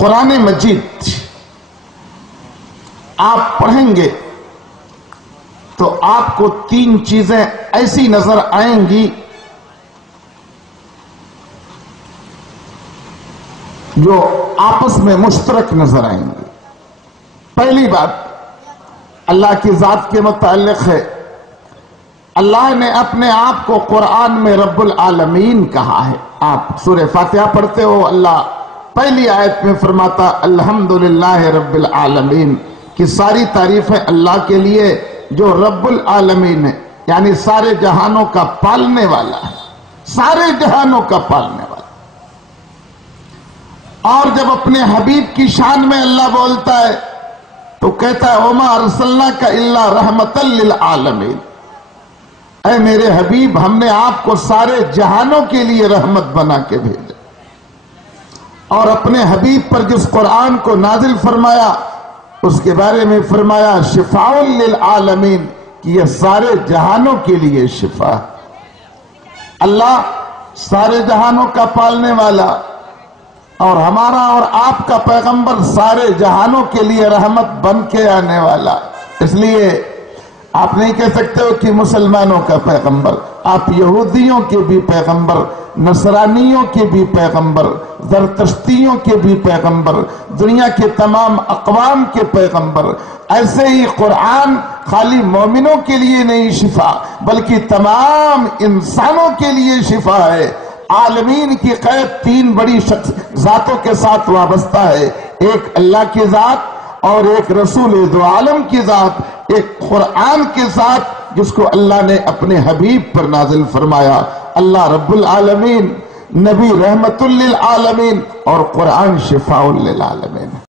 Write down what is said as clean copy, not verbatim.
قرآن مجید آپ پڑھیں گے تو آپ کو تین چیزیں ایسی نظر آئیں گی جو آپس میں مشترک نظر آئیں گی. پہلی بات اللہ کی ذات کے متعلق ہے. اللہ نے اپنے آپ کو قرآن میں رب العالمین کہا ہے. آپ سورہ فاتحہ پڑھتے ہو، اللہ پہلی آیت میں فرماتا الحمدللہ رب العالمین، کہ ساری تعریفیں اللہ کے لیے جو رب العالمین ہے، یعنی سارے جہانوں کا پالنے والا ہے، سارے جہانوں کا پالنے والا. اور جب اپنے حبیب کی شان میں اللہ بولتا ہے تو کہتا ہے وما ارسلناک الا رحمتا للعالمین، اے میرے حبیب ہم نے آپ کو سارے جہانوں کے لیے رحمت بنا کے بھیجا. اور اپنے حبیب پر جس قرآن کو نازل فرمایا اس کے بارے میں فرمایا شفاء للعالمین، کہ یہ سارے جہانوں کے لیے شفا. اللہ سارے جہانوں کا پالنے والا اور ہمارا اور آپ کا پیغمبر سارے جہانوں کے لیے رحمت بن کے آنے والا. اس لیے آپ نہیں کہہ سکتے ہو کہ مسلمانوں کا پیغمبر، آپ یہودیوں کے بھی پیغمبر، نصرانیوں کے بھی پیغمبر، زرتشتیوں کے بھی پیغمبر، دنیا کے تمام اقوام کے پیغمبر. ایسے ہی قرآن خالی مومنوں کے لیے نہیں شفا بلکہ تمام انسانوں کے لیے شفا ہے. عالمین کی قید تین بڑی ذاتوں کے ساتھ وابستہ ہے، ایک اللہ کی ذات اور ایک رسول دو عالم کی ذات، ایک قرآن کے ساتھ جس کو اللہ نے اپنے حبیب پر نازل فرمایا. اللہ رب العالمین، نبی رحمت للعالمین اور قرآن شفاء للعالمین.